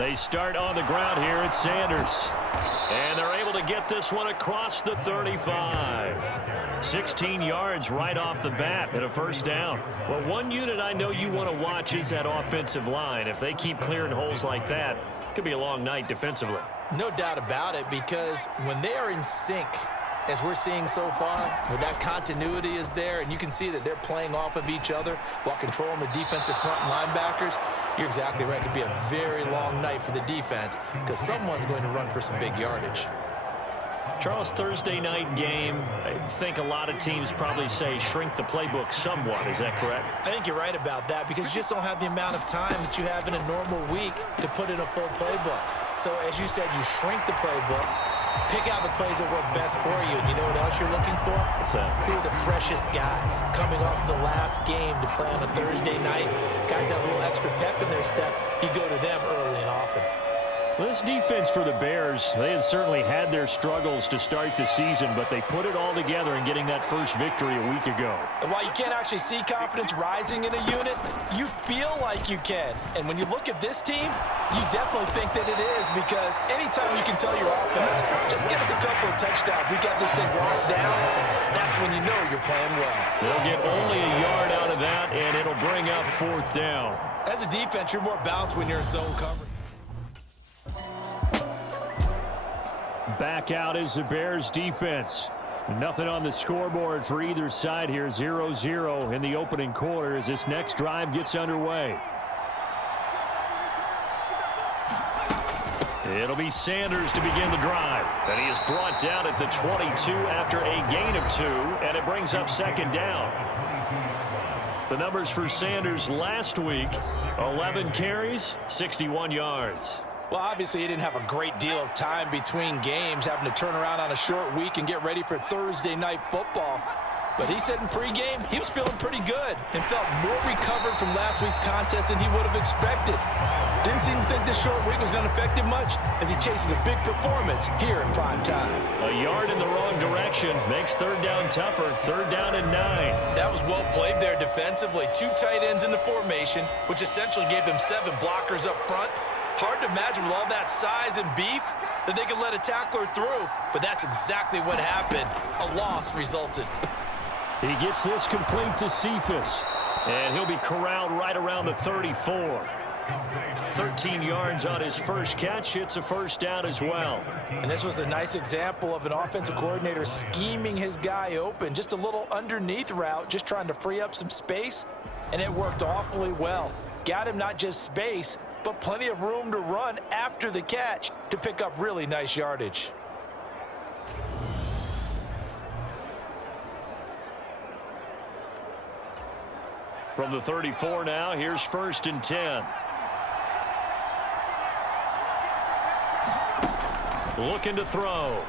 They start on the ground here at Sanders. And they're able to get this one across the 35. 16 yards right off the bat and a first down. Well, one unit I know you want to watch is that offensive line. If they keep clearing holes like that, it could be a long night defensively. No doubt about it, because when they are in sync, as we're seeing so far, when that continuity is there and you can see that they're playing off of each other while controlling the defensive front linebackers, you're exactly right. It could be a very long night for the defense because someone's going to run for some big yardage. Charles, Thursday night game, I think a lot of teams probably say shrink the playbook somewhat. Is that correct? I think you're right about that because you just don't have the amount of time that you have in a normal week to put in a full playbook. So as you said, you shrink the playbook, pick out the plays that work best for you. And you know what else you're looking for? What's that? Who are the freshest guys coming off the last game to play on a Thursday night? Guys have a little extra pep in their step. You go to them early and often. This defense for the Bears, they had certainly had their struggles to start the season, but they put it all together in getting that first victory a week ago. And while you can't actually see confidence rising in a unit, you feel like you can. And when you look at this team, you definitely think that it is, because anytime you can tell your offense, just give us a couple of touchdowns, we got this thing locked down, that's when you know you're playing well. They'll get only a yard out of that, and it'll bring up fourth down. As a defense, you're more balanced when you're in zone coverage. Back out is the Bears defense. Nothing on the scoreboard for either side here. 0-0 in the opening quarter as this next drive gets underway. It'll be Sanders to begin the drive. And he is brought down at the 22 after a gain of 2, and it brings up second down. The numbers for Sanders last week, 11 carries, 61 yards. Well, obviously, he didn't have a great deal of time between games, having to turn around on a short week and get ready for Thursday night football. But he said in pregame he was feeling pretty good and felt more recovered from last week's contest than he would have expected. Didn't seem to think this short week was going to affect him much as he chases a big performance here in prime time. A yard in the wrong direction makes third down tougher. Third down and 9. That was well played there defensively. 2 tight ends in the formation, which essentially gave them 7 blockers up front. Hard to imagine with all that size and beef that they could let a tackler through, but that's exactly what happened. A loss resulted. He gets this complete to Cephas, and he'll be corralled right around the 34. 13 yards on his first catch. It's a first down as well. And this was a nice example of an offensive coordinator scheming his guy open. Just a little underneath route, just trying to free up some space, and it worked awfully well. Got him not just space, but plenty of room to run after the catch to pick up really nice yardage. From the 34 now, here's 1st and 10. Looking to throw.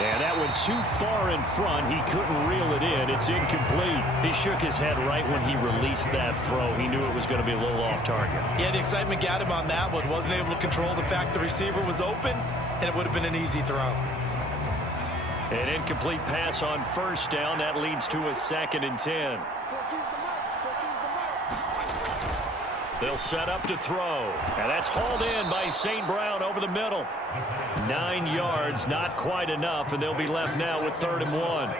And that went too far in front. He couldn't reel it in. It's incomplete. He shook his head right when he released that throw. He knew it was going to be a little off target. Yeah, the excitement got him on that one. Wasn't able to control the fact the receiver was open, and it would have been an easy throw. An incomplete pass on first down. That leads to a 2nd and 10. They'll set up to throw. And that's hauled in by St. Brown over the middle. 9 yards, not quite enough, and they'll be left now with 3rd and 1.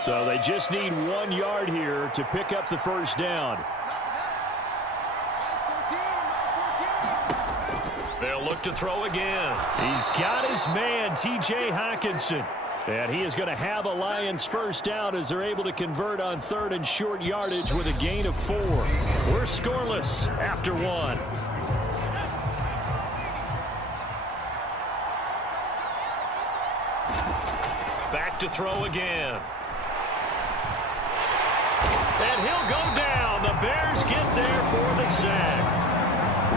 So they just need 1 yard here to pick up the first down. They'll look to throw again. He's got his man, T.J. Hockenson. And he is going to have a Lions first down as they're able to convert on 3rd and short yardage with a gain of 4. We're scoreless after 1. Back to throw again. And he'll go down. The Bears get there for the sack.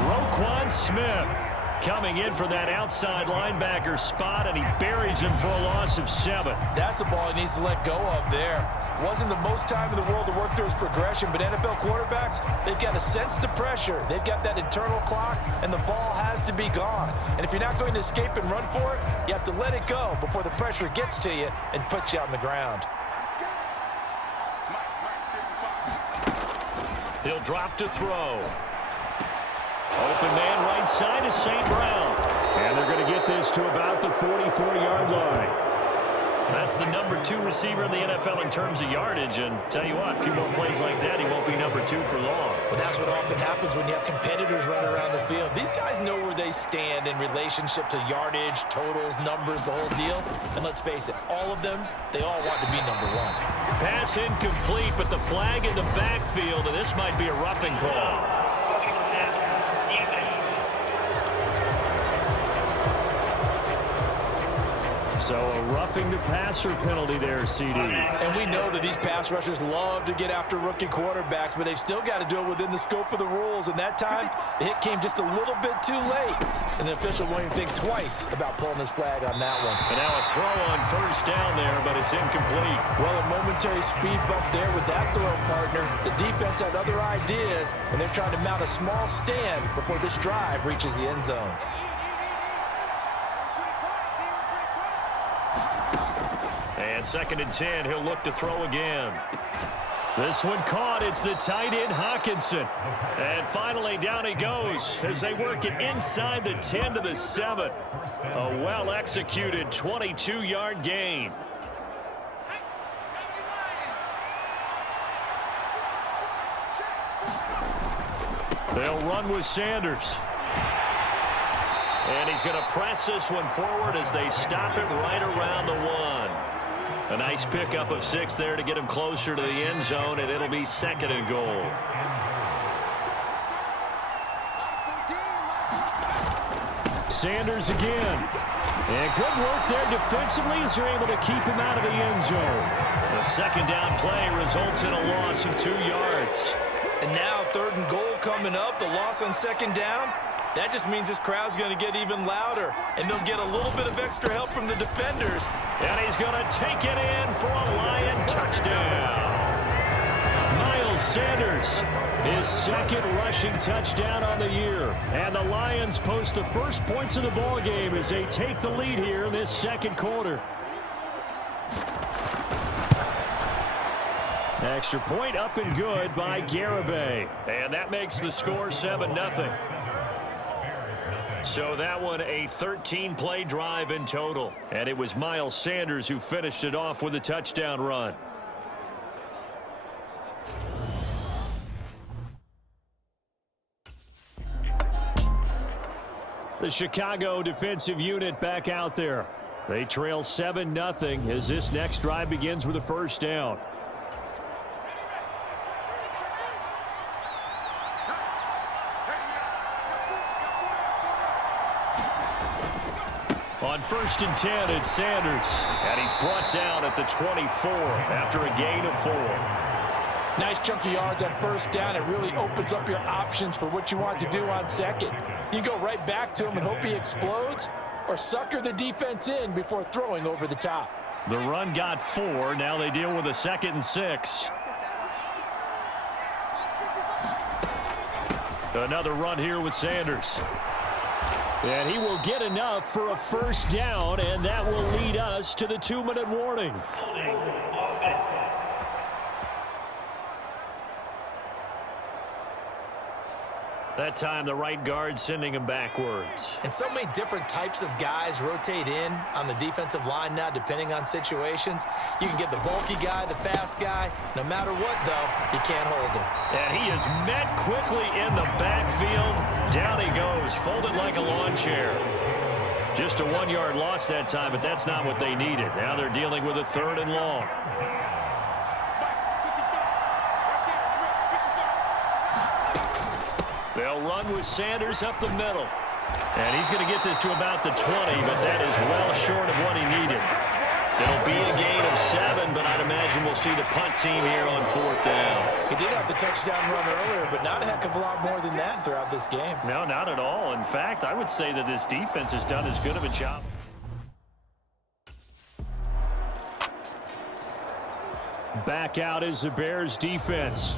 Roquan Smith coming in for that outside linebacker spot, and he buries him for a loss of 7. That's a ball he needs to let go of there. Wasn't the most time in the world to work through his progression, but NFL quarterbacks, they've got to sense the pressure. They've got that internal clock, and the ball has to be gone. And if you're not going to escape and run for it, you have to let it go before the pressure gets to you and puts you on the ground. He'll drop to throw. Open man right side is St. Brown. And they're going to get this to about the 44-yard line. That's the number 2 receiver in the NFL in terms of yardage. And tell you what, a few more plays like that, he won't be number 2 for long. Well, that's what often happens when you have competitors running around the field. These guys know where they stand in relationship to yardage, totals, numbers, the whole deal. And let's face it, all of them, they all want to be number 1. Pass incomplete, but the flag in the backfield, and this might be a roughing call. So a roughing the passer penalty there, CD. And we know that these pass rushers love to get after rookie quarterbacks, but they've still got to do it within the scope of the rules. And that time, the hit came just a little bit too late. And the official won't even think twice about pulling his flag on that one. And now a throw on first down there, but it's incomplete. Well, a momentary speed bump there with that throw, partner. The defense had other ideas, and they're trying to mount a small stand before this drive reaches the end zone. And 2nd and 10, he'll look to throw again. This one caught. It's the tight end, Hockenson. And finally, down he goes as they work it inside the 10 to the 7. A well-executed 22-yard gain. They'll run with Sanders. And he's going to press this one forward as they stop it right around the 1. A nice pickup of 6 there to get him closer to the end zone, and it'll be 2nd and goal. Sanders again. And good work there defensively as they're able to keep him out of the end zone. The 2nd down play results in a loss of 2 yards. And now 3rd and goal coming up. The loss on 2nd down. That just means this crowd's going to get even louder, and they'll get a little bit of extra help from the defenders. And he's going to take it in for a Lion touchdown. Miles Sanders, his 2nd rushing touchdown on the year. And the Lions post the first points of the ball game as they take the lead here in this 2nd quarter. Extra point up and good by Garibay. And that makes the score 7-0. So that one a 13-play drive in total. And it was Miles Sanders who finished it off with a touchdown run. The Chicago defensive unit back out there. They trail 7-0 as this next drive begins with a first down. On 1st and 10, it's Sanders. And he's brought down at the 24 after a gain of 4. Nice chunk of yards on 1st down. It really opens up your options for what you want to do on 2nd. You go right back to him and hope he explodes, or sucker the defense in before throwing over the top. The run got 4. Now they deal with a 2nd and 6. Another run here with Sanders. And he will get enough for a first down, and that will lead us to the 2-minute warning. That time, the right guard sending him backwards. And so many different types of guys rotate in on the defensive line now, depending on situations. You can get the bulky guy, the fast guy. No matter what, though, you can't hold him. And he is met quickly in the backfield. Down he goes, folded like a lawn chair. Just a 1-yard loss that time, but that's not what they needed. Now they're dealing with a 3rd and long. They'll run with Sanders up the middle. And he's going to get this to about the 20, but that is well short of what he needed. It'll be a gain of 7, but I'd imagine we'll see the punt team here on 4th down. He did have the touchdown run earlier, but not a heck of a lot more than that throughout this game. No, not at all. In fact, I would say that this defense has done as good of a job. Back out is the Bears defense.